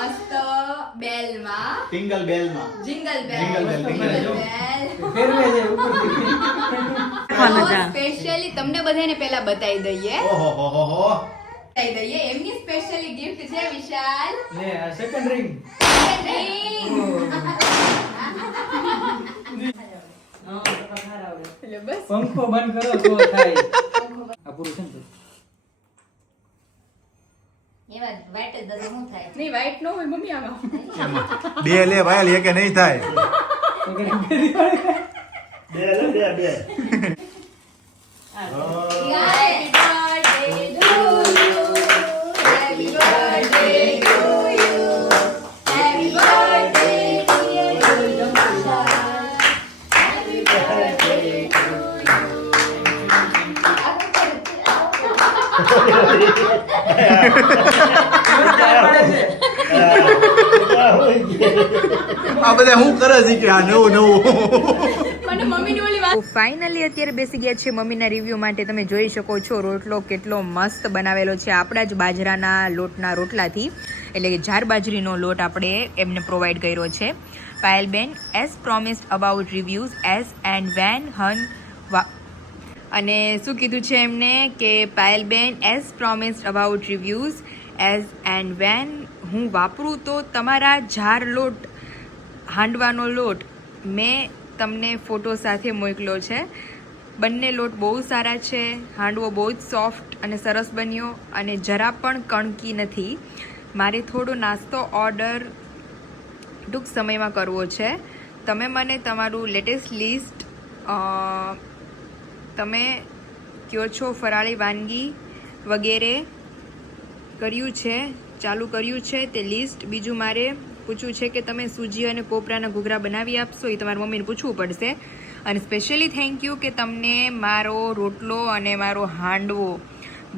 મસ્ત બેલમાં ટિંગલ બેલમાં જિંગલ બેલ સ્પેશિયલી તમને બધાને પહેલા બતાવી દઈએ બતાવી દઈએ એમની સ્પેશિયલી ગિફ્ટ છે વિશાલ લે આ સેકન્ડ રિંગ બસ પંખો બંધ કરો તો થાય આ પૂરું છે ને એવા વાઈટ જ દસ શું થાય નહીં વાઈટ નો હોય મમ્મી આમાં બે લે ભાઈ લે કે નહીં થાય બે Happy birthday to you. Happy birthday to you. Happy birthday to આ બધા હું કરે છે કે આ નવું મને મમ્મીની ઓલી વાત ફાઇનલી અત્યારે બેસી ગયા છે મમ્મીના રિવ્યુ માટે. તમે જોઈ શકો છો રોટલો કેટલો મસ્ત બનાવેલો છે આપણા જ બાજરાના લોટના રોટલાથી, એટલે કે જાર બાજરીનો લોટ આપણે એમને પ્રોવાઈડ કર્યો છે. પાયલબેન as promised about reviews as and when હન અને શું કીધું છે એમને કે પાયલબેન as promised about reviews as and when હું વાપરું તો તમારા જાર લોટ હાંડવાનો લોટ મેં તમને ફોટો સાથે મોકલ્યો છે. બંને લોટ બહુ સારા છે, હાંડવો બહુ જ સોફ્ટ અને સરસ બન્યો અને જરા પણ કણકી નથી. મારે થોડો નાસ્તો ઓર્ડર ટૂંક સમયમાં કરવો છે. તમે મને તમારું લેટેસ્ટ લિસ્ટ તમે કયો છો ફરાળી વાનગી વગેરે કર્યું છે ચાલુ કર્યું છે તે લિસ્ટ. બીજું મારે પૂછવું છે કે તમે સૂજી અને કોપરાના ઘૂઘરા બનાવી આપશો, એ તમારી મમ્મીને પૂછવું પડશે. અને સ્પેશિયલી થેન્ક યુ કે તમને મારો રોટલો અને મારો હાંડવો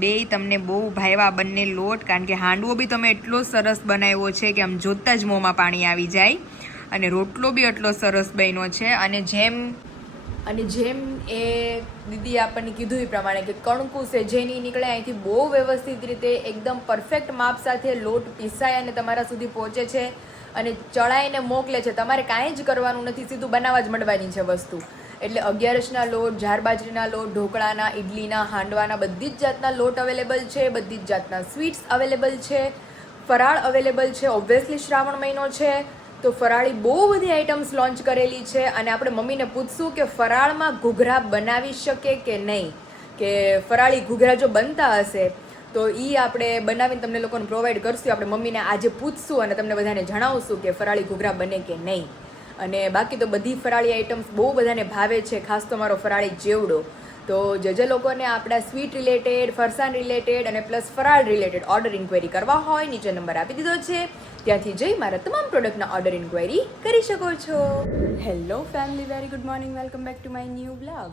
બેય તમને બહુ ભાવ્યા બંને લોટ, કારણ કે હાંડવો બી તમે એટલો સરસ બનાવ્યો છે કે આમ જોતાં જ મોંમાં પાણી આવી જાય અને રોટલો બી એટલો સરસ બન્યો છે. અને જેમ એ દીદી આપણને કીધું એ પ્રમાણે કે કણકું છે જે નહીં નીકળે અહીંથી બહુ વ્યવસ્થિત રીતે એકદમ પરફેક્ટ માપ સાથે લોટ પીસાય અને તમારા સુધી પહોંચે છે અને ચડાઈને મોકલે છે. તમારે કાંઈ જ કરવાનું નથી, સીધું બનાવવા જ માંડવાની છે વસ્તુ. એટલે 11ના લોટ, જાર બાજરીના લોટ, ઢોકળાના, ઇડલીના, હાંડવાના બધી જ જાતના લોટ અવેલેબલ છે, બધી જ જાતના સ્વીટ્સ અવેલેબલ છે, ફરાળ અવેલેબલ છે. ઓબ્વિયસલી શ્રાવણ મહિનો છે તો ફરાળી બહુ બધી આઇટમ્સ લોન્ચ કરેલી છે અને આપણે મમ્મીને પૂછશું કે ફરાળમાં ઘૂઘરા બનાવી શકે કે નહીં, કે ફરાળી ઘૂઘરા જો બનતા હશે તો એ આપણે બનાવીને તમને લોકોને પ્રોવાઈડ કરશું. આપણે મમ્મીને આજે પૂછશું અને તમને બધાને જણાવશું કે ફરાળી ઘૂઘરા બને કે નહીં. અને બાકી તો બધી ફરાળી આઇટમ્સ બહુ બધાને ભાવે છે, ખાસ તો મારો ફરાળી ચેવડો. તો જે લોકોને આપણા સ્વીટ રિલેટેડ, ફરસાણ રિલેટેડ અને પ્લસ ફરાળ રિલેટેડ ઓર્ડર ઇન્ક્વાયરી કરવા હોય નીચે નંબર આપી દીધો છે, ત્યાંથી જઈ મારા તમામ પ્રોડક્ટના ઓર્ડર ઇન્ક્વાયરી કરી શકો છો. Hello family, very good morning, welcome back to my new blog.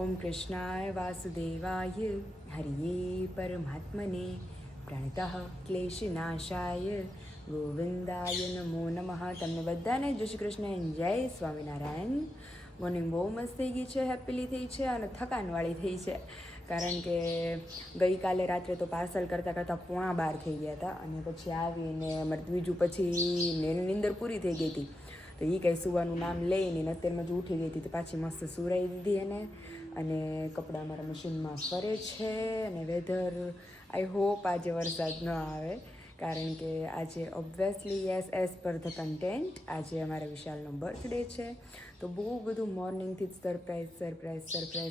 ઓમ કૃષ્ણાય વાસુદેવાય હરિયે પરમાત્મને પ્રણતઃ ક્લેશનાશાય ગોવિંદાય નમો નમઃ. તમને બધાને જય શ્રી કૃષ્ણ એન્ડ જય સ્વામિનારાયણ. મોર્નિંગ બહુ મસ્ત થઈ ગઈ છે, હેપીલી થઈ છે અને થકાનવાળી થઈ છે, કારણ કે ગઈકાલે રાત્રે તો પાર્સલ કરતાં કરતાં 11:30 થઈ ગયા હતા અને પછી આવીને અમારે બીજું પછી એની નીંદર પૂરી થઈ ગઈ હતી તો એ કંઈ સુવાનું નામ લઈને અત્યારમાં જ ઉઠી ગઈ હતી તો પાછી મસ્ત સુરાઈ દીધી એને. અને કપડાં અમારા મશીનમાં ફરે છે અને વેધર આઈ હોપ આજે વરસાદ ન આવે, કારણ કે આજે obviously yes as per the content આજે અમારા વિશાલનો બર્થડે છે તો બહુ બધું મોર્નિંગથી જ સરપ્રાઈઝ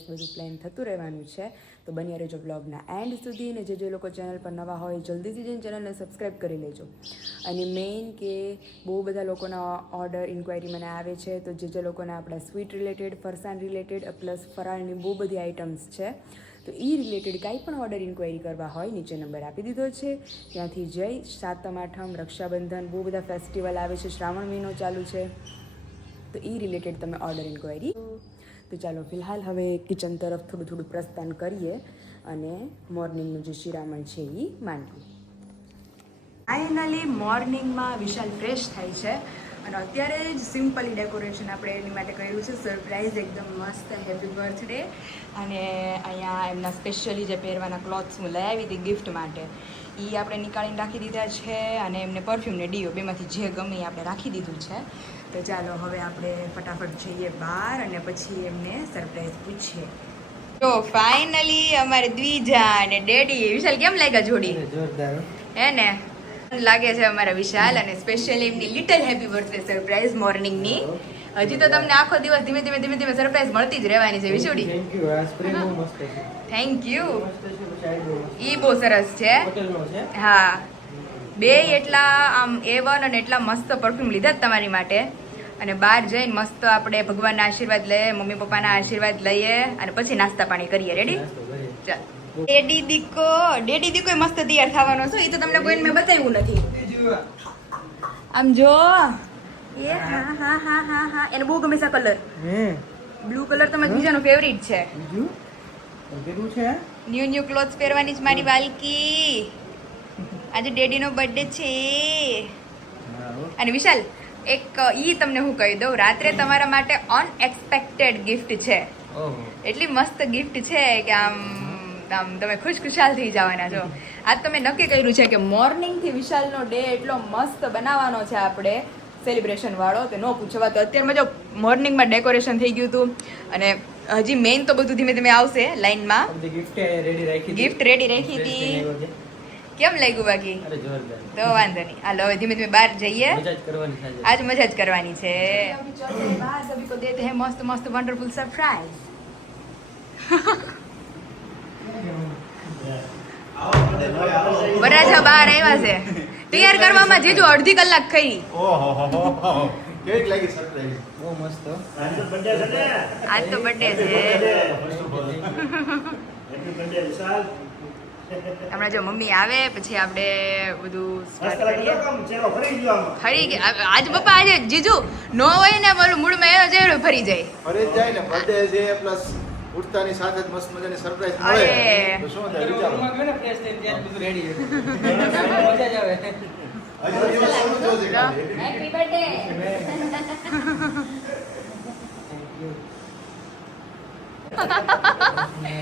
બધું પ્લાન થતું રહેવાનું છે. તો બન્યા રહેજો બ્લોગના એન્ડ સુધી. ને જે લોકો ચેનલ પર નવા હોય જલ્દીથી જઈને ચેનલને સબસ્ક્રાઈબ કરી લેજો. અને મેઇન કે બહુ બધા લોકોના ઓર્ડર ઇન્ક્વાયરી મને આવે છે તો જે લોકોને આપણા સ્વીટ રિલેટેડ, ફરસાણ રિલેટેડ પ્લસ ફરાળની બહુ બધી આઇટમ્સ છે તો એ રિલેટેડ કાંઈ પણ ઓર્ડર ઇન્ક્વાયરી કરવા હોય નીચે નંબર આપી દીધો છે, ત્યાંથી જઈ. 7મ 8મ, રક્ષાબંધન બહુ બધા ફેસ્ટિવલ આવે છે, શ્રાવણ મહિનો ચાલુ છે તો એ રિલેટેડ તમે ઓર્ડર ઇન્ક્વાયરી. તો ચાલો ફિલહાલ હવે કિચન તરફ થોડું પ્રસ્થાન કરીએ અને મોર્નિંગનું જે શિરામણ છે એ માંડીએ. ફાઇનલી મોર્નિંગમાં વિશાલ ફ્રેશ થાય છે અને અત્યારે જ સિમ્પલી ડેકોરેશન આપણે એની માટે કર્યું છે, સરપ્રાઈઝ એકદમ મસ્ત, હેપી બર્થડે. અને અહીંયા એમના સ્પેશિયલી જે પહેરવાના ક્લોથ્સ હું લઈ આવી હતી ગિફ્ટ માટે એ આપણે નીકાળીને રાખી દીધા છે અને એમને પરફ્યુમ ને ડીઓ બેમાંથી જે ગમે એ આપણે રાખી દીધું છે. તો ચાલો હવે આપણે ફટાફટ જઈએ બહાર અને પછી એમને સરપ્રાઈઝ પૂછીએ. તો ફાઇનલી અમારે દ્વિજા અને ડેડી વિશાલ કેમ લાગ્યા જોડી? જોરદાર. હે ને લાગે છે અમારા વિશાલ અને સ્પેશિયલી એમની લિટલ હેપી બર્થડે સરપ્રાઈઝ મોર્નિંગની. હજી તો તમને આખો દિવસ ધીમે ધીમે સરપ્રાઈઝ મળતી જ રહેવાની છે વિશુડી. Thank you. આ સ્પ્રે બહુ મસ્ત છે. Thank you. મસ્ત છે પછી આ બહુ મસ્ત. ઈ બહુ સરસ છે. હોટલનો છે. હા, બે એટલા આમ A1 અને એટલા મસ્ત પરફ્યુમ લીધા જ તમારી માટે. અને બહાર જઈને મસ્ત આપણે ભગવાનના આશીર્વાદ લઈએ, મમ્મી પપ્પાના આશીર્વાદ લઈએ અને પછી નાસ્તા પાણી કરીએ. રેડી? નાસ્તો કરીએ. ચાલ. ડેડી દીકો મસ્ત તૈયાર થવાનો છો. એ તો તમને કોઈને મેં બતાવ્યું નથી. બીજું આમ જો એ હા એને બહુ ગમે છે કલર. બ્લુ કલર તો મારા બીજાનો ફેવરિટ છે. બીજું કેટલું છે? ન્યુ ક્લોથ્સ પહેરવાની છે મારી વાલકી. આજે ડેડીનો બર્થડે છે. અને વિશાલ એક ઈ તમને હું કહી દઉં, રાત્રે તમારા માટે અનએક્સપેક્ટેડ ગિફ્ટ છે. ઓહો. એટલી મસ્ત ગિફ્ટ છે કે આમ તમે ખુશખુશાલ થઈ જવાના છો. આજ તમે નક્કી કર્યું છે કે મોર્નિંગથી વિશાલનો ડે એટલો મસ્ત બનાવવાનો છે આપણે સેલિબ્રેશન વાળો, તો નો પૂછવા. તો અત્યારમાં જો મોર્નિંગમાં ડેકોરેશન થઈ ગયું હતું અને હજી મેઇન તો બધું ધીમે ધીમે આવશે લાઈનમાં. બધી ગિફ્ટ રેડી રાખી હતી. ગિફ્ટ રેડી રાખી હતી. કેમ લાગ્યું બાકી? અરે જોરદાર. તો વાંધો નહીં, હાલો હવે ધીમે ધીમે બહાર જઈએ. મજા જ કરવાની છે આજે. आज मजा ज करवानी छे. सभी को देते हैं मस्त मस्त वंडरफुल सरप्राइज. વરાજા બહાર આવ્યા છે. તૈયાર કરવામાં જીજુ અડધી કલાક થઈ. ઓહો કેવી લાગી સરપ્રાઈઝ? બહુ મસ્ત. આજ તો બર્થડે છે. હમણાં જો મમ્મી આવે પછી આપણે બધું start કરીએ. ફરી ગયા આજ પપ્પા, આજે જીજુ નો હોય ને બોલું મૂડમાં એનો જેવડો ફરી જાય. ફરી જ જાય ને, બર્થડે છે પ્લસ ઉઠતાની સાથે જ મસ્ત મજાની સરપ્રાઈઝ મળે અરે. તો શું થાય વિચારો. રૂમમાં ગયો ને ફ્રેશ થઈને ત્યાં બધું રેડી છે. મજા જ આવે. હજી તો દિવસ શરૂ થયો છે ખાલી. Happy birthday.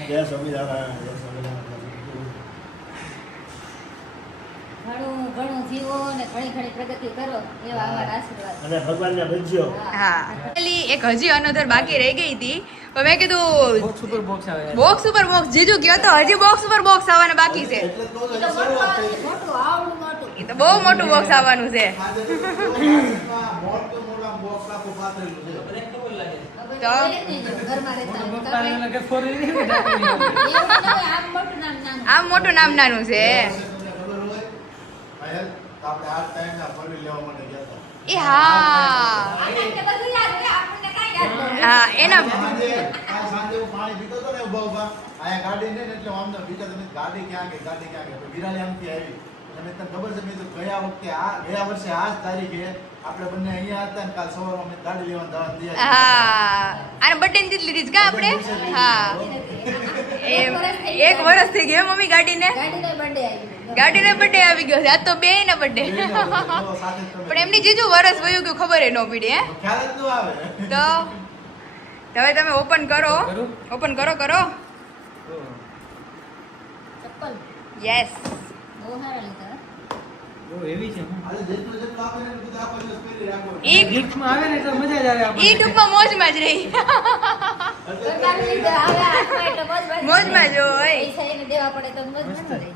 જય સ્વામિનારાયણ, જય સ્વામિનારાયણ. ઘણું જીવો અને ઘણી પ્રગતિ કરો એવા અમારા આશીર્વાદ. અને ભગવાનને ભજ્યો. હા, એક હજી અનધર બાકી રહી ગઈ હતી, પણ મેં કીધું બોક્સ ઉપર બોક્સ આવે. બોક્સ ઉપર બોક્સ જીજુ કયો તો હજી બોક્સ ઉપર બોક્સ આવવાના બાકી છે. એટલે તો એ તો શરૂઆત થઈ. મોટું આવડું મોટું. એ તો બહુ મોટું બોક્સ આવવાનું છે. આજે તો મોટું બોક્સ આખું પાથરેલું છે. મને ખબર લાગે. હવે તો? જોઈએ જ નહીં જો ઘરમાં રહેતા મોટો હોય. બોક્સ આવે એટલે ફોર વ્હીલ નહીં એવું રાખી. ના હોય, આમ મોટું નાનું. આમ મોટું નામ નાનું છે. તમને ખબર હોય પાયલ, તો આપણે આ ટાઈમના ફરવી લેવા માટે ગયા હતા. એ હા આપણને બધું યાદ હોય, આપણને કાંઈ યાદ ન હોય. હા એના કાલ સાંજે હું પાણી પીતો હતો ને ઉભા ઉભા, આયા ગાડી ને એટલે હું આમને વિચાર તમે ગાડી ક્યાં ગઈ તો વિરાલી આમથી આવી. અને તને ખબર છે મેં તો ગયા વર્ષે આ જ તારીખે આપણે બંને અહીંયા હતા ને કાલ સવારમાં મેં ગાડી લેવા જવાનું દિયા. હા આને બર્થડે ની જીત લીધી છે કા આપણે? હા એમ એક વર્ષ થઈ ગયું મમ્મી ગાડીને. ગાડીનો birthday આવી ગયો. ગાડીનો બર્થડે આવી ગયો છે આજ તો બે ને બર્થડે. પણ એમની જીજુ વર્ષ વયું ગયું ખબર ન પડી. હે ખ્યાલ જ ન આવે. તો હવે તમે ઓપન કરો. કરું? ઓપન કરો. ચપ્પલ યસ. બહુ સારા લીધા હો. બહુ heavy છે. આજે જેટલું આપે ને બધું આખો દિવસ પહેરી રાખો. ઈ ગિફ્ટમાં આવે ને એટલે મજા જ આવે આપણને. ઈ ટૂંકમાં મોજમાં જ રહી. ઘરમાં લીધા, હવે હાથમાં એટલે મોજમાં જ હોય. પૈસા એને દેવા પડે તો મોજ ન રહે.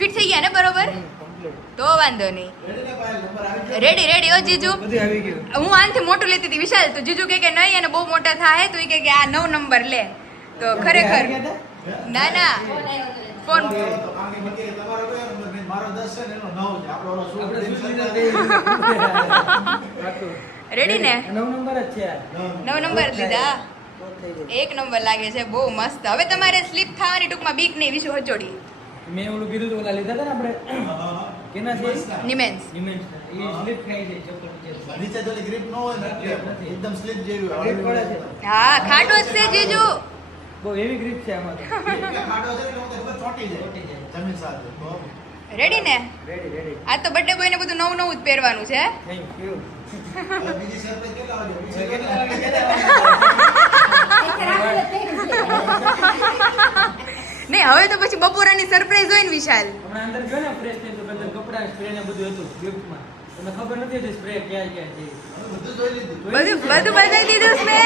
ફિટ થઈ ગયા ને બરોબર? Complete. તો વાંધો નહીં. રેડી ને પાયલ, નંબર આવી ગયો? રેડી ઓ જીજુ. બધું આવી ગયું. હું આનથી મોટું લેતી હતી વિશાલ, તો જીજુ કે નહીં અને બહુ મોટા થાય તો ઈ કે આ 9 નંબર લે. તો ખરેખર આવી ગયા ના ના ફોન આવ્યો તો એને. ફોન તો કારણ કે મને કે તમારો કયો નંબર? મેં મારો 10 છે ને એનો 9 છે. આપણે ઓલો હતા? શું આપણે કરીને શું સરકાર લીધા પાકું. રેડી ને? 9 નંબર જ છે આ. 9 નંબર લીધા. તો થઈ ગયું. 1 નંબર લાગે છે, બહુ મસ્ત. હવે તમારે સ્લીપ થવાની ટૂંકમાં બીક નહીં, વિશું હચોડી. મેં ઓલું કીધું તો ઓલા લીધા હતા ને આપણે કેના છે? નિમેન્સ. નિમેન્સ. એ સ્લીપ ખાઈ જાય ચપ્પલ નીચે. નીચે તો ગ્રીપ ન હોય ને એટલે નથી. એકદમ સ્લીપ જેવી હોય. Grip પડે છે. હા ખાટો જ છે જીજુ. બહુ હેવી ગ્રીપ છે આમાં તો. એટલે ખાડો છે એટલે હું તો ખબર ચોંટી જાય. ચોંટી જાય. જમીન સાથે. તો રેડી ને? રેડી. આ તો બર્થડે બોય ને બધું નવું નવું જ પહેરવાનું છે. Thank you. હવે બીજી શરત કેટલા વાગે? પૂછી લો ને. એક રાખડે પહેરી છે. નહીં હવે તો પછી બપોરાની સરપ્રાઈઝ હોય ને વિશાલ. હમણાં અંદર ગયો ને ફ્રેશ થઈને તો બધા કપડાં સ્પ્રે ને બધું હતું ગિફ્ટમાં. તમને ખબર નથી હતી સ્પ્રે ક્યાં ક્યાં છે. બધું જોઈ લીધું. બધું બતાવી દીધું છે.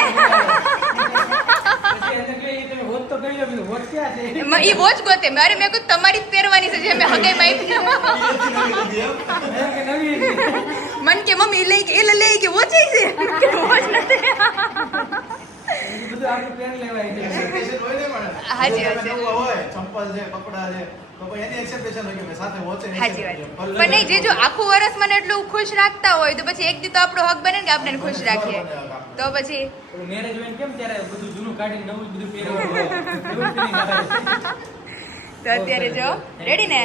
પછી અંદર ગઈ તમે હોત તો કરી લો બીજું હોત ક્યાં છે. ઈ વોચ ગોતે મારે મેં કીધું તમારી જ પહેરવાની છે જે મેં હગાઈ નવી લીધી એમ. મેં કે નવી હતી. મન કે મમ્મી લઈ કે એ લઈ કે વોચ છે વોચ નથી. એ બધું આપણે પેન લેવાય છે. Expectation હોય ને પણ. હાજી જો વાત છે. તમે નવું હોય, ચંપલ છે, કપડાં છે, તો પછી એની expectation હોય કે ભાઈ સાથે watch એની સાચી વાત. expectation. પણ નહીં જે જો આખું વર્ષ મને એટલું ખુશ રાખતા હોય તો પછી એક દી તો આપણો હક બને ને કે આપણે ખુશ રાખીએ તો પછી પેલું મેરેજ હોય ને કેમ ત્યારે બધું જૂનું કાઢીને નવું જ બધું પહેરવાનું હોય. એવું feeling આવે છે. તો અત્યારે જો રેડી ને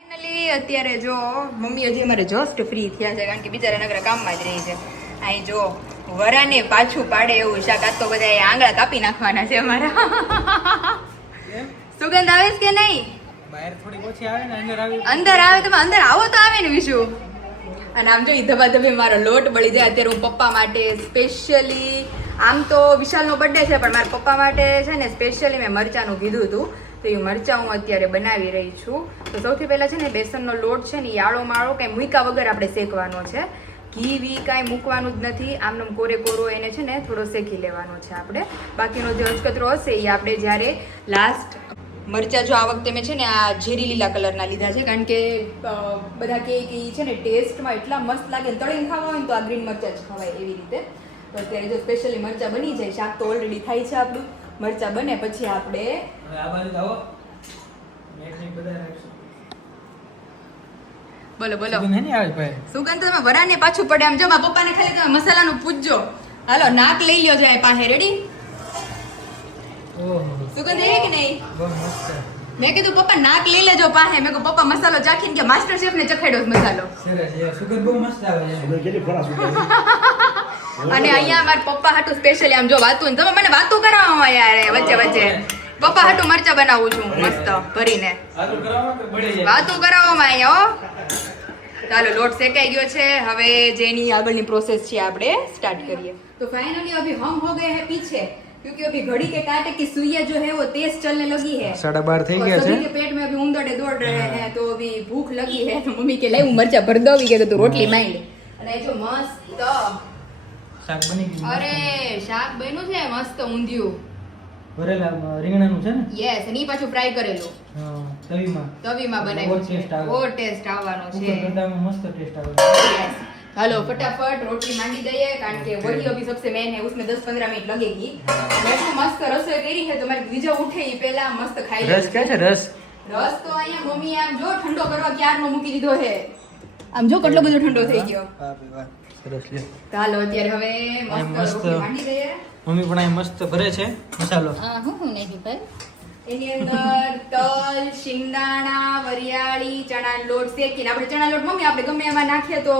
ફાઇનલી અત્યારે જો મમ્મી હજી અમારે જસ્ટ ફ્રી થયા છે કારણ કે બિચારા નગરા કામમાં જ રહી છે. અહીં જો વરાને પાછું પાડે એવું શાક આજ તો બધા આંગળા કાપી નાખવાના છે અમારા. કેમ? સુગંધ આવે છે કે નહીં? બહાર થોડીક ઓછી આવે ને અંદર આવી અંદર આવે તમે અંદર આવો તો આવે ને વિશુ. અને આમ જો ધબાધબે મારો લોટ બળી જાય અત્યારે હું પપ્પા માટે સ્પેશિયલી આમ તો વિશાલનો બર્થડે છે પણ મારા પપ્પા માટે છે ને સ્પેશિયલી મેં મરચાંનું કીધું હતું તો એ મરચાં હું અત્યારે બનાવી રહી છું. તો સૌથી પહેલાં છે ને બેસનનો લોટ છે ને એ આળો માળો કંઈ મૂક્યા વગર આપણે શેકવાનો છે. ઘી વી કાંઈ મૂકવાનું જ નથી. આમનો કોરે કોરો એને છે ને થોડો શેકી લેવાનો છે આપણે. બાકીનો જે અચકતરો હશે એ આપણે જ્યારે લાસ્ટ મરચાં જો આ વખતે મેં છે ને આ ઝેરી લીલા કલરના લીધા છે કારણ કે બધા કહે કે એ છે ને ટેસ્ટમાં એટલા મસ્ત લાગે ને તળીને ખાવા હોય ને તો આ ગ્રીન મરચાં જ ખવાય એવી રીતે. તો અત્યારે જો સ્પેશિયલી મરચાં બની જાય શાક તો ઓલરેડી થાય છે આપણું. મરચાં બને પછી આપણે હવે આ બાજુ આવો મેકની બધા રાખશું. બોલો બોલો સુગંધ નહીં આવે ભાઈ. સુગંધ તમે વરાને પાછું પડે આમ જો મારા પપ્પાને ખાલી તમે મસાલાનું પૂછજો. હાલો નાક લઈ લ્યો જાય પાસે રેડી. ઓહો સુગંધ એવી કે નહીં? બહુ મસ્ત. મેં કીધું પપ્પા નાક લઈ લેજો પાસે. મેં કીધું પપ્પા મસાલો ચાખીને કે માસ્ટર શેફ ને ચખાડ્યો મસાલો. સરસ યાર સુગંધ બહુ મસ્ત આવે છે. અને અહીંયા મારા પપ્પા હાટું સ્પેશિયલી આમ જો વાતું તમે મને વાતું કરાવવામાં યાર વચ્ચે વચ્ચે પપ્પા હાટું મરચા બનાવું છું મસ્ત ભરીને આલુ કરાવો કે બળી જાય. વાતું કરાવવામાં અહીંયા હો. ચાલો લોટ શેકાઈ ગયો છે હવે જેની આગળની પ્રોસેસ છે આપણે સ્ટાર્ટ કરીએ. तो फाइनली अभी हम हो गए हैं पीछे क्योंकि अभी घड़ी के कांटे की सुइयां जो है वो तेज चलने लगी है. 12:30 થઈ ગયા सभी છે. के पेट में अभी उंदड़े दौड़ रहे हैं तो अभी भूख लगी है तो मम्मी के लाइव मरचा भर दो के तो रोटली માંડ અને જો મસ્ત શાક બની ગયું. અરે શાક બન્યું છે મસ્ત ઊંધિયું ભરેલા રીંગણાનું છે ને. યસ અને ઈ પાછું ફ્રાય કરેલું હા તવીમાં તવીમાં બનાવ્યું છે ઓર ટેસ્ટ આવવાનો ઉપર છે. બધામાં મસ્ત ટેસ્ટ આવે. Yes. हेलो फटाफट रोटी मांडी दઈએ કારણ કે वही अभी सबसे मेन है उसमें 10-15 मिनट लगेगी. मैं तो मस्त रसोई કરી है तो મારી બીજા ઉઠે ઈ પહેલા મસ્ત ખાઈ રસ કે છે રસ. રસ તો અહીંયા મમ્મી આમ જો ઠંડો કરવા ક્યારનો મૂકી દીધો છે. આમ જો કેટલો બધો ઠંડો થઈ ગયો. વાહ વાહ સરસ લ્યો. ચાલો અત્યારે હવે મસ્ત મસ્ત. રોટી માંડી દઈએ. મમ્મી પણ અહીં મસ્ત ભરે છે મસાલો. હા હું નહીં ભાઈ એની અંદર તલ શિંગદાણા વરિયાળી ચણા લોટ શેકીને આપણે ચણા લોટ મમ્મી આપણે ગમે એમાં નાખીએ તો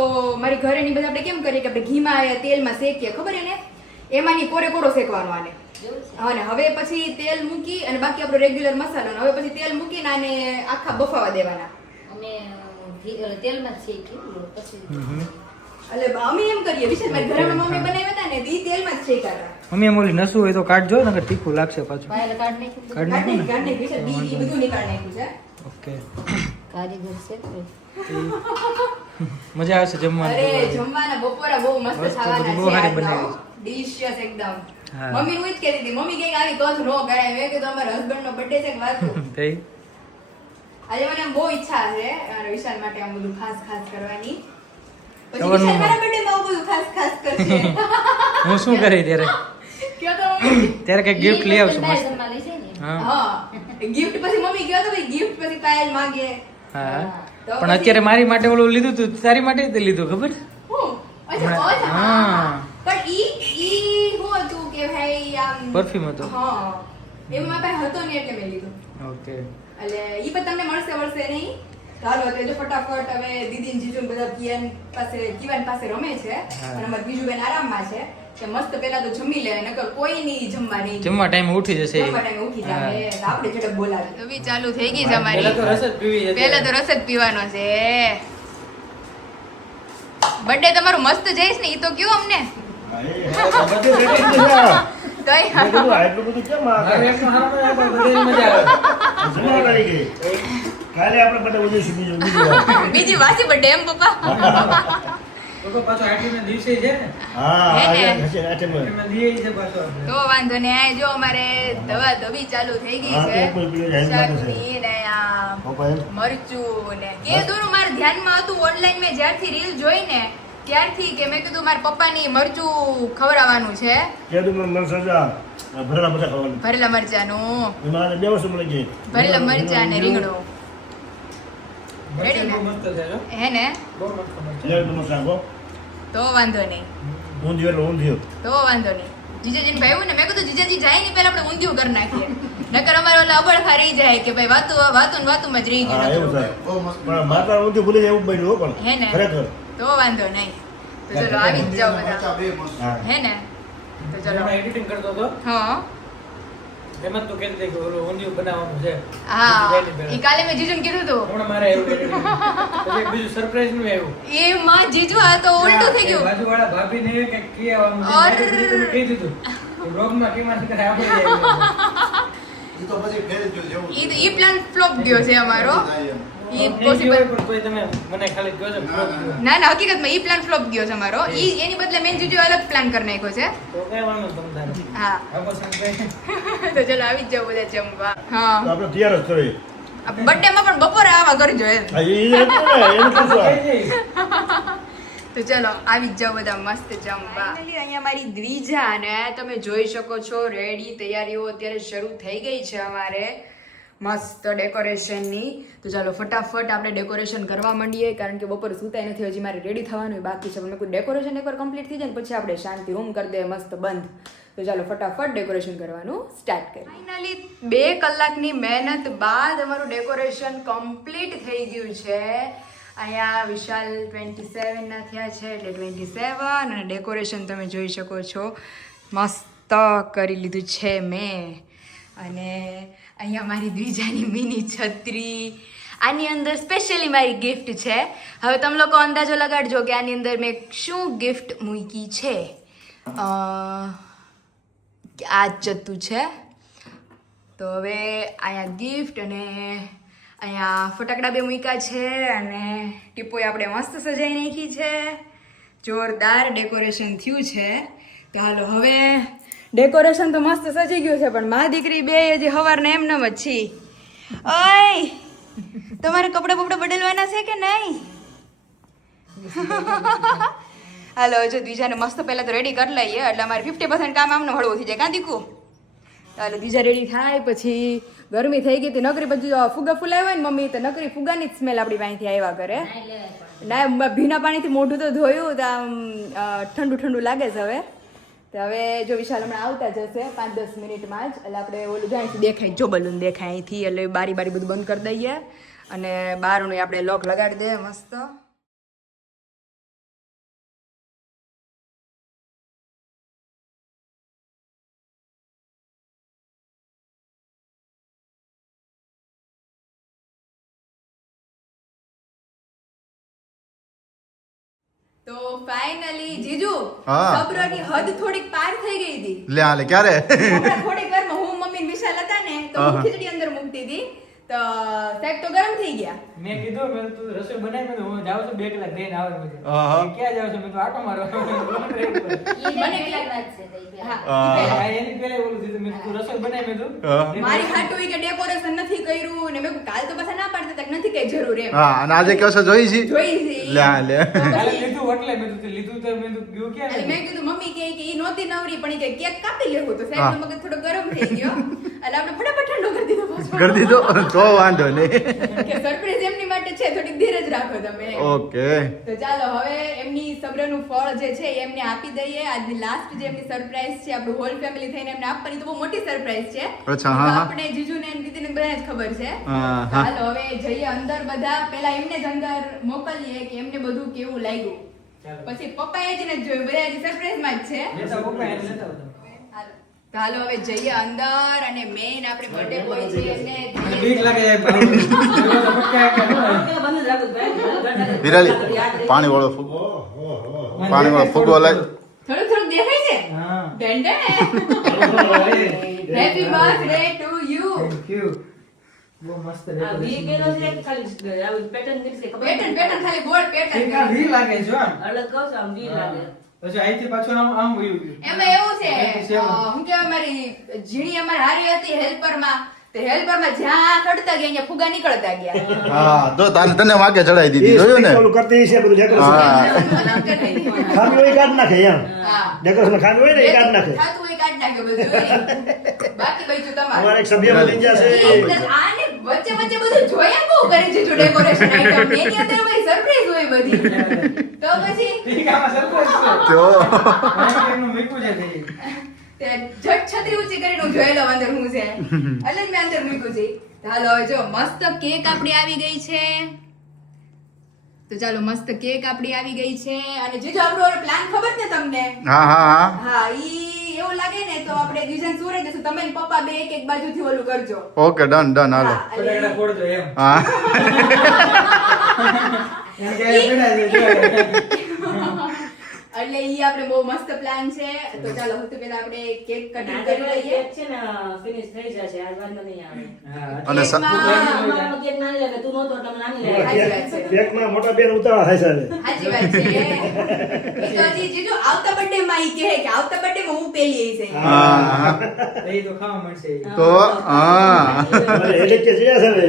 મારી ઘરેની બધા આપણે કેમ કરીએ કે આપણે ઘીમાં યા તેલમાં શેકીએ ખબર એને એમાંની કોરે કોરો શેકવાનો આને. અને હવે પછી તેલ મૂકી અને બાકી આપણો રેગ્યુલર મસાલો અને હવે પછી તેલ મૂકીને આને આખા બફાવા દેવાના. અમે તેલમાં જ શેક્યું પછી એટલે અમે એમ કરીએ વિશેષ મારી ઘરમાં મમ્મી બનાવ્યા હતા ને ઈ તેલમાં જ શેકાતા. મમ્મી એમ ઓલી નસું હોય તો કાઢજો નકર તીખું લાગશે પાછું. પાયલ કાઢ નાખ્યું કાઢ નાખ્યું ને? કાઢ નાખ્યું છે બી ઈ બધું નીકાળ નાખ્યું છે. ઓકે કારીગર છે ભાઈ. મજા આવશે અરે જમવાની. જમવાના બપોરા બહુ મસ્ત મસ્ત ખાવાના બધું બહુ છે સારી આજના. બનાવી ડિલિશિયસ એકદમ. હા. મમ્મી હું જ કહેતી હતી મમ્મી કઈ આવી કથ નો કરાય મેં કીધું અમારા હસબન્ડ નો બર્થડે છે કે વાતું થઈ આજે મને આમ બહુ ઈચ્છા છે અને વિશાલ માટે આમ બધું ખાસ ખાસ કરવાની. પછી ખબર વિશાલ ન મારા બર્થડે માં આવું બધું ખાસ ખાસ કરશે. હું શું કરી ત્યારે કયો તો મમ્મી ત્યારે કઈ ગિફ્ટ લઈ આવશું બાર મસ્ત. જમવા લઈ જાય ને. હા હા ગિફ્ટ પછી મમ્મી કયો તો ભાઈ ગિફ્ટ પછી પાયલ માંગે. હા તો પણ પછી- અત્યારે મારી માટે ઓલું લીધું તું તારી માટે તે લીધું ખબર. હું અચ્છા હમણાં- અચ્છા, હા. હા પણ ઈ હું હતું કે ભાઈ આમ પરફ્યુમ હતું. હા એવું મારા પાસે હતો ને એટલે મેં લીધું. ઓકે એટલે ઈ પણ તમને મળશે નહીં ચાલો એટલે જો ફટાફટ હવે દીદી ને જીજુ ને બધા કિવાન પાસે રમે છે અને અમાર બીજું બેન આરામમાં છે કે મસ્ત પેલા તો જમી લે નકર કોઈ નહીં જમવા નહીં જમવા ટાઈમે ઉઠી જશે જમવા ટાઈમે ઉઠી જાય તો આપણે ઝડપ બોલાવી તો બી ચાલુ થઈ ગઈ છે અમારી પહેલા તો રસ જ પીવી છે પહેલા તો રસ જ પીવાનો છે બર્થડે તમારું મસ્ત જઈશ ને ઈ તો કયો અમને બધું ready જ છે. તઈ મેં કીધું, આટલું બધું કેમ આ મારે એકનો હારો ન આવે, બધાની મજા આવે જમા કરી ગઈ. કાલે આપણે બધા ઉજવીશું બીજી વાર. બીજી વાસી બર્થડે એમ પપ્પા તો પાછો આઠમના દિવસે છે ને હા હે ને? આજે હશે, આજે મળે. એમાં દીએ છે પાછો આપણે. તો વાંધો ને આ જો અમારે દવા દવી ચાલુ થઈ ગઈ હા, છે તો કોઈ પેલું જાહેર માટે છે. ચટણી ને આ પપ્પા એમ? મરચું ને કીધું મારા ધ્યાનમાં હતું ઓનલાઈન મેં જ્યારથી રીલ જોઈ ને ત્યારથી કે મેં કીધું મારા પપ્પાની મરચું ખવડાવવાનું છે કીધું મને મરચાં જા, ભરેલા બધા ખાવાનું. ભરેલા મરચાનું એમાં આને બે વસ્તુ મળી ગઈ. ભરેલા મરચાં ને રીંગણું મરચાં ને? બહુ મસ્ત છે હો. હે ને બહુ મસ્ત મરચાં. લેરનું મરચાં આપો. તો વાંધો નહીં ઊંધિયું એટલે ઊંધિયું. તો વાંધો નહીં જીજાજીને ભાઈ ને મેં કીધું જીજાજી જાય ને પેલા આપણે ઊંધિયું કરી નાખીએ નકર અમારે ઓલા અબળખા રહી જાય કે ભાઈ વાતું ને વાતુંમાં જ રહી હા, ગયું એવું નકર. થાય. બહુ મસ્ત. પણ માતા ઊંધિયું ભૂલી જાય એવું બન્યું હો પણ. હે ને? ખરેખર. તો વાંધો નહીં તો ચલો આવી જ જાઓ બધા મરચાં બે મસ્ત. હા. હે ને તો ચલો એમાં editing કરતો હતો હા એમાં જ તું કહેતી હતી કે ઓલું ઊંધિયું બનાવવાનું છે હા ઈ કાલે મેં જીજુને કીધું હતું હમણાં મારે આવ્યું editing. પછી એક બીજું સરપ્રાઈઝ નું આવ્યું એ માં જીજુ આ તો ઉલટું થઈ ગયું બાજુવાળા ભાભીને કંઈક કહી આવવાનું છે. ઓર. મેં કીધું તમે કહી દીધું કે બ્લોગમાં કેમાંથી કરે આપણે જ આવ્યું. ઈ તો પછી ફેલ થયું જેવું ઈ ઈ પ્લાન ફ્લોપ ગયો છે અમારો થાય એમ. ઈ નહીં પોસિબલ હોય પણ તોય તમે મને ખાલી કહો છો blog ગયો. ના ના હકીકતમાં ઈ પ્લાન ફ્લોપ ગયો છે અમારો ઈ એની બદલે મેં જીજુ અલગ પ્લાન કરી નાખ્યો છે તો કઈ વાંધો નહીં તમ તારે. હા આપો સરપ્રાઈઝ. તો ચલો આવી જ જાવ બધા જમવા તો હા આપણે તૈયાર જ કરીએ. બર્થડે માં પણ બપોરે આવા કરજો એમ હા, એ જ હતું ને, એને પૂછવા. કહી દઈશ. તો ચલો આવી જ જાઓ બધા મસ્ત જમવા અહીંયા મારી દ્વિજા ને તમે જોઈ શકો છો રેડી તૈયારીઓ અત્યારે શરૂ થઈ ગઈ છે અમારે મસ્ત ડેકોરેશનની તો ચાલો ફટાફટ આપણે ડેકોરેશન કરવા માંડીએ કારણ કે બપોરે સૂતાય નથી હજી મારે રેડી થવાનું બાકી છે પણ મેં કોઈ ડેકોરેશન એકવાર કમ્પ્લીટ થઈ જાય ને પછી આપણે શાંતિ રૂમ કરી દે મસ્ત બંધ તો ચાલો ફટાફટ ડેકોરેશન કરવાનું સ્ટાર્ટ કરીએ ફાઇનલી 2 કલાકની મહેનત બાદ અમારું ડેકોરેશન કમ્પ્લીટ થઈ ગયું છે અહીંયા વિશાલ 27 ના થયા છે એટલે 27 અને ડેકોરેશન તમે જોઈ શકો છો મસ્ત કરી લીધું છે મેં અને અહીંયા મારી દ્વિજાની મિની છત્રી આની અંદર સ્પેશિયલી મારી ગિફ્ટ છે હવે તમે લોકો અંદાજો લગાડજો કે આની અંદર મેં શું ગિફ્ટ મૂકી છે આ જ જતું છે તો હવે અહીંયા ગિફ્ટ અને અહીંયા ફટાકડા બે મૂક્યા છે અને ટીપોય આપણે મસ્ત સજાઈ નાખી છે જોરદાર ડેકોરેશન થયું છે તો હાલો હવે ડેકોરેશન તો મસ્ત સજી ગયું છે પણ મા દીકરી બે હજી સવારના એમનેમ જ છી ઓય તમારે કપડાં બપડા બદલવાના છે કે નહીં હાલો જો દ્વિજાને મસ્ત પહેલાં તો રેડી કરી લઈએ એટલે અમારે 50% કામ આમનો હળવું થઈ જાય કાં દીકુ હાલો દ્વિજા રેડી થાય પછી ગરમી થઈ ગઈ હતી નકરી બધું ફુગા ફૂલાવ્યા હોય ને મમ્મી તો નકરી ફુગાની જ સ્મેલ આપણી પાસેથી આવ્યા કરે ના ભીના પાણીથી મોઢું તો ધોયું તો આમ ઠંડુ ઠંડુ લાગે છે હવે તો હવે જો વિશાલ હમણાં આવતા જશે 5-10 મિનિટમાં જ એટલે આપણે ઓલું જાણીથી દેખાય જો બલૂન દેખાય અહીંથી એટલે બારી બધું બંધ કરી દઈએ અને બહારનું આપણે લોક લગાડી દઈએ મસ્ત તો ફાઇનલી જીજુ હા. સબ્રની હદ થોડીક પાર થઈ ગઈ હતી લે આલે ક્યારે હમણાં થોડીક વારમાં હું મમ્મી ને વિશાલ હતા ને તો હું આહા. ખીચડી અંદર મૂકતી હતી તો સાહેબ તો ગરમ થઈ ગયા મેં કીધું મેં તું રસોઈ બનાવી મેં કીધું હું જાઉં છું 2 કલાક રહીને આવે પછી. આહા. મેં ક્યાં જાઉં છું મેં તો આટો મારવા મને ઈ પહેલા વાત છે તો ઈ પહેલા. હા. એની પહેલા બોલું દીધું મેં તું રસોઈ બનાવી મેં હા. તું મારી હાટુ ઈ કે ડેકોરેશન નથી કર્યું ને મેં કીધું કાલ તો પાછા ના પાડતા હતા કે નથી કઈ જરૂર એમ હા અને આજે કહો છો જોઈ છી જોઈ છે લે આ લે તો કાલે પછી- લીધું એટલે મેં તું લીધું તો મેં તું ગયું એટલે ક્યાં મેં કીધું મમ્મી કે ઈ નહોતી નવરી પણ ઈ કે કેક કાપી લેવું તો સાહેબ મગજ થોડો ગરમ થઈ ગયો એટલે આપણે ફટાફટ ઠંડો કરી દીધો પાછો. કરી દીધો તો વાંધો નહીં કે સરપ્રાઈઝ એમની માટે છે થોડીક ધીરજ રાખો તમે. ઓકે તો ચાલો હવે એમની સબ્રનું ફળ જે છે એ એમને આપી દઈએ. આજની લાસ્ટ જે એમની સરપ્રાઈઝ છે આપણું હોલ ફેમિલી થઈને એમને આપવાની તો બહુ મોટી સરપ્રાઈઝ છે. અચ્છા, હા, હા. આપણે જીજુને અને દીદીને બધાને જ ખબર છે. હા, હા. ચાલો હવે જઈએ અંદર બધા. પહેલા એમને જ અંદર મોકલીએ કે એમને બધું કેવું લાગ્યું. ચાલો. પછી પપ્પાએ જ નથી જોયું, બધા હજી સરપ્રાઈઝમાં જ છે. લેતા પપ્પા એને લેતા આવજો. હાલો. તો હાલો હવે જઈએ અંદર અને મેઇન આપણે બર્થડે બોય છે એમને મને બીક લાગે યાર, બાબુ. એવો તો પટકા કે વિરાલી પાણી વાળો ફૂગો પાણી વાળો ફૂગો લાય. થોડુંક થોડુંક દેખાય છે. હા. ડંડે happy birthday to you. Thank you. બહુ મસ્ત પેટર્ન ખાલી બોર્ડ પેટર્ન વી લાગે છે હો. અલગ કહું છું, આમ વીર લાગે. પછી અહીંથી પાછું આમ આમ વયું ગયું. એમાં એવું છે હું કે અમારી ઝીણી અમારી હારી હતી હેલ્પરમાં. તે હેલ્પરમાં જ્યાં ચડતા ગયા અહીંયા ફુગા નીકળતા ગયા. હા તો તને વાકે ચડાઈ દીધી જોયું ને. ઓલું કરતી છે બધું decoration. હા ખામી હોય એ કાઢ નાખે એમ. હા. Decoration ખામી હોય ને એ કાઢ નાખે. થાતું હોય કાઢ નાખ્યો બધું. બાકી બધું તમારું. અમારે એક સભ્ય બની ગયા છે. આને વચ્ચે વચ્ચે બધું જોયા બહુ કરે છે જો ડેકોરેશન આઈટમ એની અંદર અમારી સરપ્રાઈઝ હોય બધી. તો પછી ઠીક આમાં સરપ્રાઈઝ છે. તો એનું મૂક્યું છે તે. તે ઝટ છત્રી ઊંચી કરીને હું જોઈ લઉં અંદર હું છે એટલે જ મેં અંદર મૂક્યું છે. તો હાલો હવે જો મસ્ત કેક આપણી આવી ગઈ છે. તો ચાલો મસ્ત કેક આપણી આવી ગઈ છે અને જીજુ આપણો પ્લાન ખબર ને તમને? હા હા હા હા ઈ એવું લાગે ને તો આપણે ડિઝાઇન સુરે દેશું. તમે ને પપ્પા બે એક એક બાજુથી ઓલું કરજો. ઓકે ડન ડન હાલો. હા, એટલે ફટાકડા ફોડજો એમ. હા એમ કે પેડા છે જો. એટલે ઈ આપણે બહુ મસ્ત પ્લાન છે. તો ચાલો સૌથી પહેલા આપણે કેક કટિંગ કરી લઈએ. કેક છે ને ફિનિશ થઈ જશે, આજ વાંધો નહીં આવે. હા. અને સ- કેકમાં- અમારામાં કેક નાની લાગે, તું નહોતો એટલે અમને નાની લાગે. સાચી વાત છે. કેકમાં મોટા બેન ઉતાવળા થાય છે હવે. સાચી વાત છે. ઈ તો હજી જીજુ આવતા બર્થડે માં ઈ કહે કે આવતા બર્થડે માં હું પેલી આઈ છે. હા એ તો ખાવા મળશે એ. તો હા અમારે હેડેક કે છે હવે.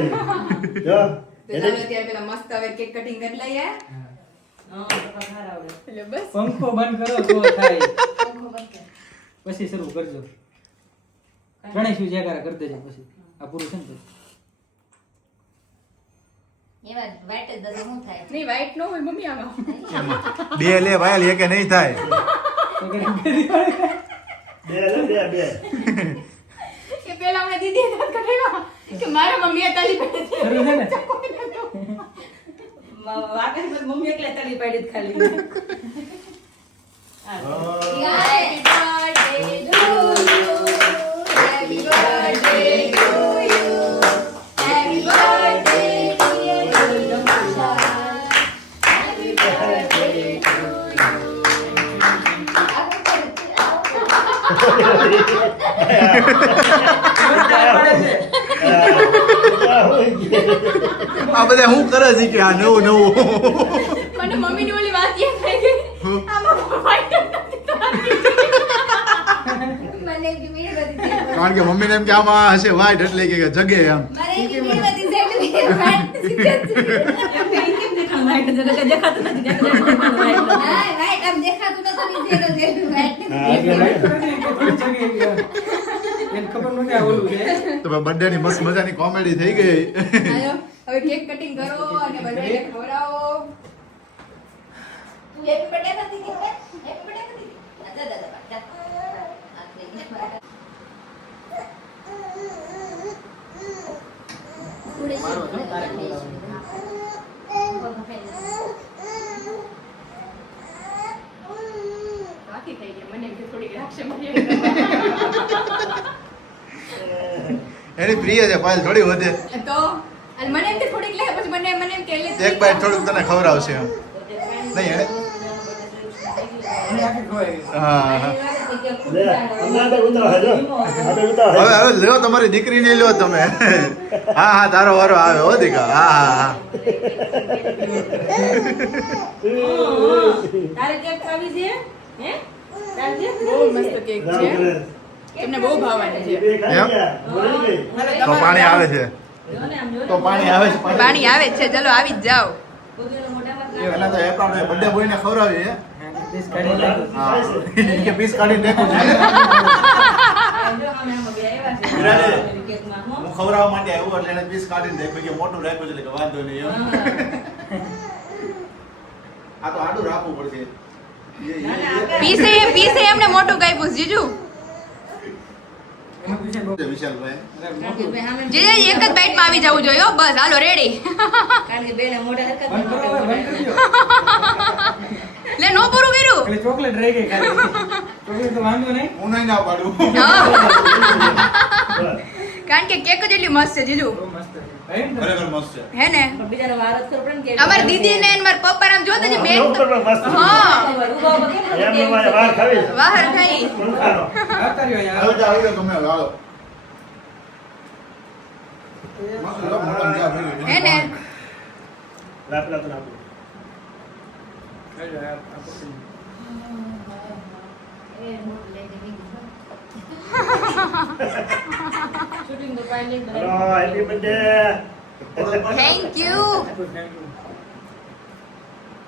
જો તો ચાલો અત્યારે પેલા મસ્ત હવે કેક કટિંગ કરી લઈએ. હા, પપ્પા ખારા આવડે. એટલે બસ પંખો બંધ કરો તો થાય. પછી શરૂ કરજો. ગણેશ ઉજાગરા કરી દેજો પછી. આ પૂરું છે ને તો. એવા વાઈટ જ દસ શું થાય? નહીં વ્હાઈટ નો હોય મમ્મી આમાં. બે લે ભાઈ કે નહીં થાય. તો કરી બે. કે પેલા હમણાં દીદીએ દાંત કઢાવ્યા કે મારા મમ્મીએ તાલી પાડી શરૂ છે ને. વાગે છે, મમ્મી એકલા તળી પાડી જ ખાલી. Happy birthday to you. Happy birthday to you. Happy birthday dear Nisha. Happy birthday to આ બધા હું કરે છે કે આ નવું નવું. મને મમ્મીની ઓલી વાત યાદ થઈ ગઈ. આમાં white નથી થવાની. મને એક મીણબત્તી છે. કારણ કે મમ્મીને એમ કે આમાં હશે વાઈટ એટલે કે જગે એમ. મારે એક મીણબત્તી છે એટલે વાઈટ સીધા જ છે. એમને ઈ કેમ દેખાણું white નથી? એટલે દેખાતું નથી. દેખાતું white નથી. હા, વાઈટ આમ દેખાતું નતું ને zero zero વાઈટ. હા, એટલે થોડી જગ્યાએ એને ખબર નહોતી આ ઓલું છે. તો બર્થડે ની મસ્ત મજાની કોમેડી થઈ ગઈ. હાલો હવે કેક કટિંગ કરો અને બધાને ખવડાવો. હેપી બર્થડે નથી કે હેપી બર્થડે નથી. દાદા આ થઈ ગયા. મારો છો તારે ખવડાવવાનું. બાકી થઈ ગયા મને એમ કે થોડીક રાખશે મને. એની પ્રિય છે પાયલ થોડી વધે. તો અને મને એમ કે થોડીક લે પછી મને એમ કે લે એક બાઈટ થોડુંક તને ખવડાવશે એમ. નહીં એને એને આખી ખવાઈ ગઈ. હા હા. લે, હમણાં તો ઉતાવળા જો. આપણે ઉતાવળા હવે હવે લ્યો તમારી દીકરીને લ્યો તમે. હા હા તારો વારો આવે હો દીકા. હા હા હા. તારે કેક ખાવી છે? હે? તારે કેક બહુ મસ્ત કેક છે. એમને બહુ ભાવવાની છે. બે ખાઈ ગયા. બોલી ગઈ. તો પાણી આવે છે. જો ને આમ જો ને. તો પાણી આવે છે. પાણી આવે જ છે ચલો આવી જ જાઓ. કોબીનો મોઢામાં જ પેલા તો એકાઉન્ટ બર્થડે બોય ને ખવડાવી હે. પીસ કાઢી નાખો. હા કે પીસ કાઢી નાખું છે. જો આમે બે આવ્યા છે. વિરાજે. કેકમાં, હો. હું ખવડાવવા માટે આવ્યો એટલે એને પીસ કાઢીને દેખ્યું કે મોટું રાખ્યું છે એટલે કે વાંધો નહીં એમ. હા. આ તો આડું રાખવું પડશે પીસે એમને મોટું કાપ્યું છે, જીજુ. એમાં પીછે બહુ- વિશાલભાઈ અરે મોટું. જીજુ એક જ બાઈટમાં આવી જવું જોઈએ હો, બસ હાલો રેડી. કારણ કે બેને મોઢા હરકત બંધ કરો હવે, બંધ કરી દો. લે નો પૂરું કર્યું. ખાલી ચોકલેટ રહી ગઈ ખાલી. ચોકલેટ તો વાંધો નહીં. હું નહીં ના પાડું હા. કારણ કે કેક જ એટલી મસ્ત છે જીજુ, બહુ મસ્ત છે. ભાઈ ને તમે? ખરેખર મસ્ત છે હે ને. બીજાનો વાર જ કરવો પડે ને કે અમારી દીદી ને મારા પપ્પા આમ જોતા છે બેન. ઉપર પણ મસ્ત છે. હા ઉભા ઉભા કેમ એમ મારે વાર ખાવી છે. બહાર ખાઈ. ઉલખાનો. આવતા રહ્યો અહીંયા. આવી જાઓ તમે હાલો મસ્ત લો મોટો ચા ભરી હે ને. લાપલા તો નાખું. આવી જાઓ, આ પકડી. શૂટિંગ તો કાંઈ નહીં હેલો, બનાવ્યું. happy birthday. Thank you. Thank you.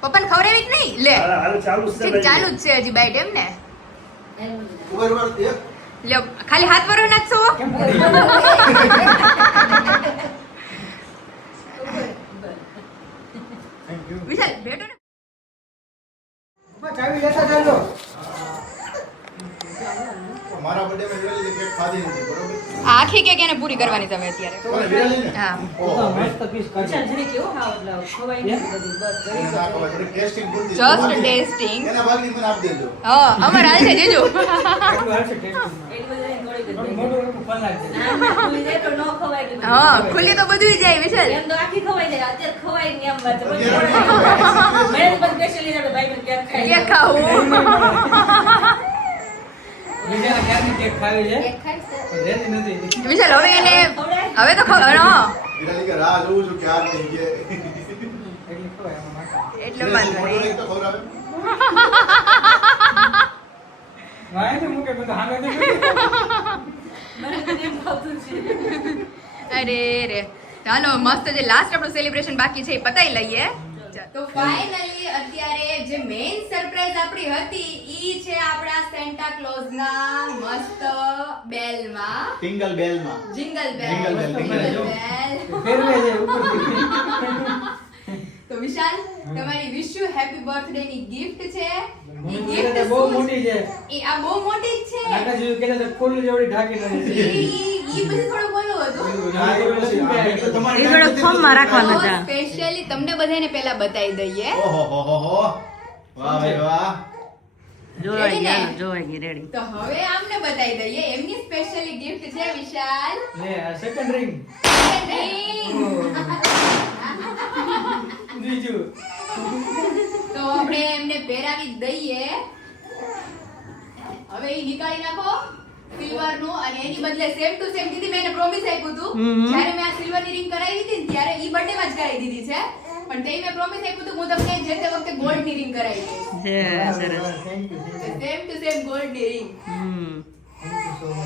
પપ્પાને ખવડાવી કે નહીં? લે હાલો, ચાલુ જ છે ઠીક, ચાલુ જ છે હજી બાઈટ એમ ને. ઉપર ઉપર એક લે ખાલી હાથ પર નાખશો. કેમ પડી? થેન્ક યુ વિશાલ બેઠો ને. ઉભા ચાવી લેતા ચાલો. મારા બર્થડે માં વિરાલી કેક ખાધી નથી બરોબર આ આખી કેક એને પૂરી કરવાની તમે અત્યારે. કોને વિરાલી ને હા. તો મસ્ત પીસ વિશાલ કરી. જરી કેવો ખાવ એટલે ખવાય નહીં બધું બસ ગરીબ ના ખબર થોડી ટેસ્ટિંગ પૂરતી Just tasting. એના ભાગની મને આપી દેજો હા અમાર હાલ છે જીજુ. એટલું હાલશે ટેસ્ટમાં. એટલી બધી થોડીક જ થોડું નહીં. મોટું એટલું ફન લાગશે. ના, ના, ખુલી જાય તો ન ખવાય એટલું બધું. હા ખુલ્લી તો બધું જાય વિશાલ. એમ તો આખી ખવાય જાય અત્યારે ખવાય નહીં એમ વાત છે. પછી અત્યારે મેં તો પછી specially આપણે ભાઈબંધ કેક ખાઈ કેક ખાવું. બીજાને ક્યારની કેક ખાવી છે કેક ખાઈશ તો. પણ રહેતી નથી. વિશાલ હવે એને હવે તો ખબર હા વિરાલી કે રાહ જોઉં છું કે આ નહીં કે એટલી ખવાય આમાં નાખો. એટલે વાંધો મોટો નહીં. એક તો ખવડાવે વાય ને મૂકે બધું હામે તો નથી. મને તો એમ ભાવતું છે. અરે રે ચાલો મસ્ત જે લાસ્ટ આપણું સેલિબ્રેશન બાકી છે એ પતાઈ લઈએ. તો ફાઇનલી અત્યારે જે મેઇન સરપ્રાઈઝ આપણી હતી ઈ છે આપણા સેન્ટા ક્લોઝ ના મસ્ત બેલમાં ટિંગલ બેલમાં જિંગલ Jingle bell, jingle બેલ bell. ફેરવે છે ઉપરથી. તો વિશાલ તમારી વિશ યુ હેપી બર્થડે ની ગિફ્ટ છે ઈ મમ્મી ગિફ્ટ કહેતા બહુ મોટી છે. ઈ આ બહુ મોટી જ છે આકાશ જેવું કહેતા હતા, ફૂલ જેવડી ઢાંકી નથી. ઈ પછી થોડું બોલું હતું આ એ પછી આ એ તો તમારે એ થોડો ફોર્મમાં રાખવાનો તો હતા. સ્પેશિયલી તમને બધાને પહેલા બતાવી દઈએ ઓહો હો હો હો વાહ ભાઈ વાહ Ready ને? જોવાઈ ગઈ રેડી. તો હવે આમને બતાવી દઈએ એમની સ્પેશિયલી ગિફ્ટ છે વિશાલ લે આ સેકન્ડ રિંગ. બીજું તો આપણે એમને પહેરાવી દઈએ હવે ઈ નીકાળી નાખો સિલ્વર નું અને એની બદલે સેમ ટુ સેમ દીદી મેં એને પ્રોમિસ આપ્યું હતું જ્યારે મેં આ સિલ્વર ની રિંગ કરાવી હતી ને ત્યારે ઈ બર્થડે માં જ કરાવી દીધી છે પણ તે મેં પ્રોમિસ આપ્યું હતું હું તમને જે તે વખતે ગોલ્ડ ની રિંગ કરાવી દઈશ thank you same to same gold ની ring thank you so much.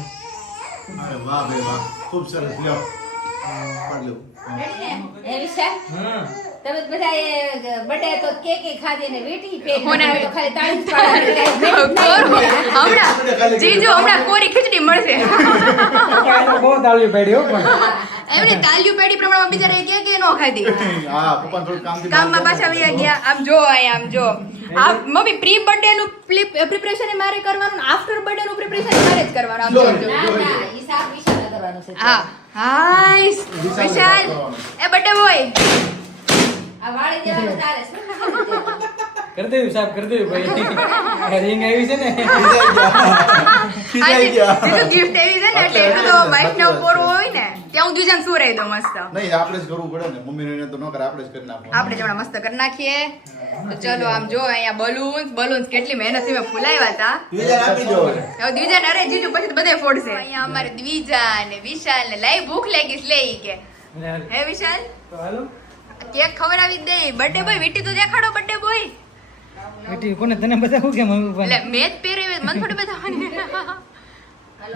અરે વાહ ભાઈ વાહ ખૂબ સરસ લ્યો પાડ લ્યો રેડી ને એ વિશાલ હા તમે બધા બર્થડે તો કેક ખાધી ને વીટી પેરી કોને તો ખાલી તાળી જ પાડવાની. હમણાં જીજુ હમણાં કોરી ખીચડી મળશે આ બહુ તાળી પાડી હો પણ એમને તાલિયું પેડી પ્રમાણમાં બિચારા કે નો ખાધી હા પપ્પા થોડું કામથી કામમાં પાછા વયા ગયા આમ જો આમ જો આ મમ્મી પ્રી બર્થડે નું પ્રિપરેશન મારે કરવાનું આફ્ટર બર્થડે નું પ્રિપરેશન મારે જ કરવાનું આમ જો ના ના ઈ સાફ વિશાલ કરવાનું છે. હા હાય વિશાલ એ બર્થડે બોય આ વાળી દેવાનું તારે શું ખાવાનું દેવાનું? કરી દેવું સાહેબ કરી દેવું ભાઈ રિંગ આવી છે ને ખીજાઈ ગયા જીજુ ગિફ્ટ એવી છે ને એટલે એટલું તો વાઈફ નો પોરો હોય ને ત્યાં હું દુજાન સુરાઈ દઉં મસ્ત નહીં આપણે જ કરવું પડે ને મમ્મી ને તો ન કરે આપણે જ કરી નાખવાનું આપણે જમણા મસ્ત કરી નાખીએ તો ચલો આમ જો અહીંયા બલૂન્સ કેટલી મહેનતથી મેં ફૂલાવ્યા હતા બીજા આપી દો હવે. હવે દ્વિજા અરે જીજુ પછી તો બધે ફોડશે અહીંયા અમારે દ્વિજા ને વિશાલ ને લાઈ ભૂખ લાગી છે લે ઈ કે હે વિશાલ તો હાલો કેક ખવડાવી જ દે બર્થડે બોય વીટી તો દેખાડો બર્થડે બોય બેટી કોને તને બતાવું કે મમ્મી એટલે પપ્પાને? મેં જ પહેરી મને થોડી બતાવવાની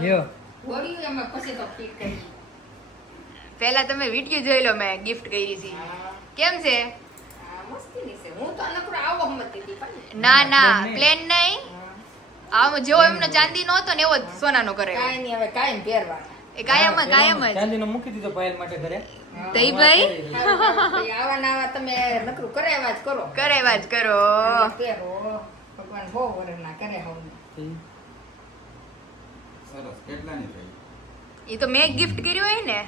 લ્યો ઘોડીયું એમાં પછી તો ફિટ કરી. પહેલા તમે વિડીયો જોઈ લો મેં ગિફ્ટ કરી હતી કેમ છે આ મસ્તીની છે. હું તો નકરો આવો હમતી હતી પણ ના ના નહીં. પ્લેન નહીં આમ જેવો એમનો ચાંદી નો હતો ને એવો જ સોનાનો કરાયો કાંઈ નહીં હવે કાંઈ પહેરવા એ કાયમ જ ચાંદીનો મૂકી દીધો પાયલ માટે ઘરે. તઈ ભાઈ આવા નાવા તમે નકરું કરે એવા જ કરો કરાવ્યા જ કરો. પહેરો ભગવાન બહુ વરના કરે હું એ તો મેં ગિફ્ટ કર્યું હોય ને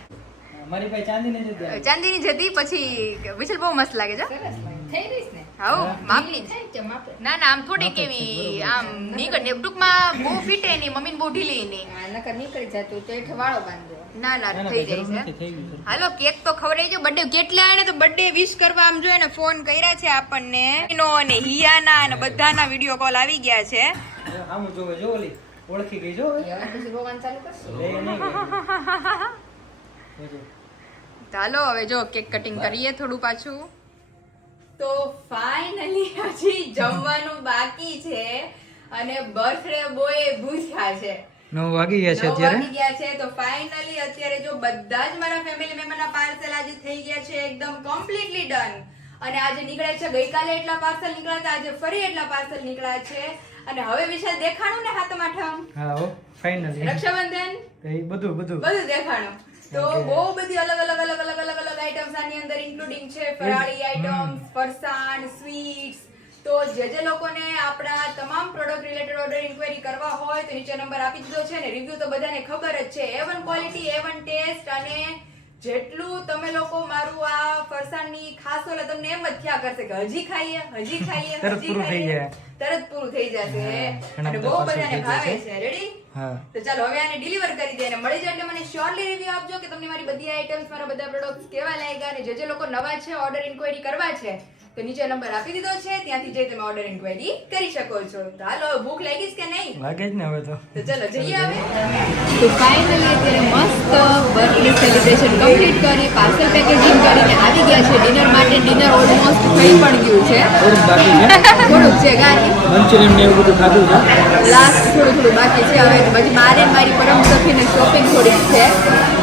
મારી પાસે ચાંદીની જ હતી. ચાંદીની જતી પછી વિશાલ બહુ મસ્ત લાગે છે. સરસ લાગે. થઈ રહીશ ને હાઉ માપની થાય છે માપે ના ના આમ થોડી કેવી આમ નીકળ ને ટૂંકમાં બહુ ફિટે નહીં મમ્મીને બહુ ઢીલી નહીં. આ નકર નીકળી જતું તો હેઠ વાળો બાંધો ના ના ના, ના, થઈ જરૂર જાય નથી, છે. થઈ ગયું છે. હાલો કેક તો ખવડાવી જો બર્થડે કેટલા એને તો બર્થડે વિશ કરવા આમ જોઈએ ને ફોન કર્યા છે આપણને નો અને હિયાના અને બધાના વિડિયો કોલ આવી ગયા છે. આમ જોવે જો ઓલી ઓળખી ગઈ જો હવે. હવે પછી રોવાનું ચાલુ કરશું લે નહીં જોજો. ચાલો હવે જો કેક કટિંગ કરીએ થોડું પાછું. તો ફાઇનલી હજી જમવાનું બાકી છે અને બર્થડે બોય ભૂખ્યા છે. 9 વાગી ગયા છે 9 અત્યારે. વાગી ગયા છે તો ફાઇનલી અત્યારે જો બધા જ મારા ફેમિલી મેમ્બરના પાર્સલ આજે થઈ ગયા છે એકદમ કમ્પ્લીટલી ડન. અને આજે નીકળ્યા છે ગઈકાલે એટલા પાર્સલ નીકળ્યા હતા આજે ફરી એટલા પાર્સલ નીકળ્યા છે અને હવે વિશાલ દેખાણું ને હાથમ આઠમ હા હો ફાઇનલી રક્ષાબંધન બધું બધું દેખાણું. તો બહુ બધી અલગ અલગ આઈટમ્સ આની અંદર ઇન્ક્લુડિંગ છે ફરાળી આઈટમ્સ ફરસાણ સ્વીટ્સ. તો જે લોકોને આપણા તમામ પ્રોડક્ટ રિલેટેડ ઓર્ડર ઇન્ક્વાયરી કરવા હોય તો નીચે નંબર આપી દીધો છે ને રિવ્યુ તો બધાને ખબર જ છે A1 ક્વોલિટી A1 ટેસ્ટ અને જેટલું તમે લોકો મારું આ ફરસાણની ખાસો એટલે તમને એમ જ થયા કરશે કે હજી ખાઈએ તરત પૂરું થઈ જાય. તરત પૂરું થઈ જશે ઘણા અને બધા બહુ parcel બધાને થઈ ભાવે જશે. છે. રેડી હા તો ચાલો હવે આને ડિલિવર કરી દે અને મળી જાય એટલે મને શ્યોરલી રિવ્યુ આપજો કે તમને મારી બધી આઈટમ્સ મારા બધા પ્રોડક્ટ્સ કેવા લાગ્યા અને જે લોકો નવા છે ઓર્ડર ઇન્ક્વાયરી કરવા છે તો નીચે નંબર આપી દીધો છે ત્યાંથી જઈ તમે ઓર્ડર ઇન્ક્વાયરી કરી શકો છો. તો હાલો ભૂખ લાગી છે કે નહીં વાગે જ ને હવે તો. તો ચલો જઈએ હવે. તો ફાઇનલી અત્યારે મસ્ત બર્થડે સેલિબ્રેશન કમ્પ્લીટ કરી પાર્સલ પેકેજિંગ કરીને આવી ગયા છે ડિનર માટે. ડિનર ઓલમોસ્ટ થઈ પણ ગયું છે થોડુંક બાકી છે. થોડુંક છે ગાડી મંચુરિયન ને એવું બધું ખાધું છે. લાસ્ટ થોડું બાકી છે હવે પછી મારે ને મારી પરમ સખીને શોપિંગ થોડીક છે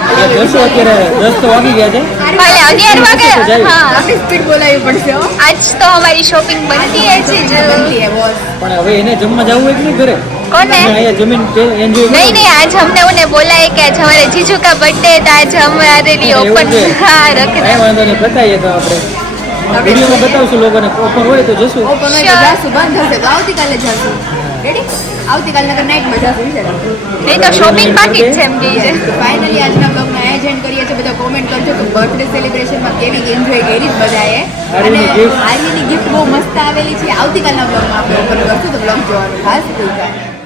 એટલે જશો અત્યારે 10 તો વાગી ગયા છે. ભલે 11 વાગે હા આપણી સ્પીડ બોલાવી પડશે હો. આજ તો અમારી શોપિંગ બનતી હે છે જ બનતી હે બોસ. પણ હવે એને જમવા જવું હોય કે નહીં ઘરે? કોને? અહીંયા જમીન એન્જોય नहीं नहीं आज हमने उन्हें बोला है कि आज हमारे जीजू का बर्थडे है तो आज हमारे लिए ओपन हाँ रख કાંઈ વાંધો નહીં બતાવીએ તો આપણે વિડીયોમાં બતાવશું લોકોને ઓપન હોય તો જશું. ઓપન હોય તો જાશું બંધ થશે તો આવતીકાલે જાશું. રેડી આવતીકાલે નકર નાઇટમાં જાશું વિચાર. नहीं तो शॉपिंग बाकी જ છે એમ કહે છે. ફાઇનલી આજના બ્લોગને આયોજન કરીએ છીએ બધા કોમેન્ટ કરજો કે બર્થડે સેલિબ્રેશનમાં કેવી એન્જોય કરી બધાએ. અને આર્મીની gift. આર્મીની ગિફ્ટ બહુ મસ્ત આવેલી છે આવતીકાલના બ્લોગમાં આપણે ઓપન કરશું તો બ્લોગ જોવાનું ખાસ ભૂલતા નહીં.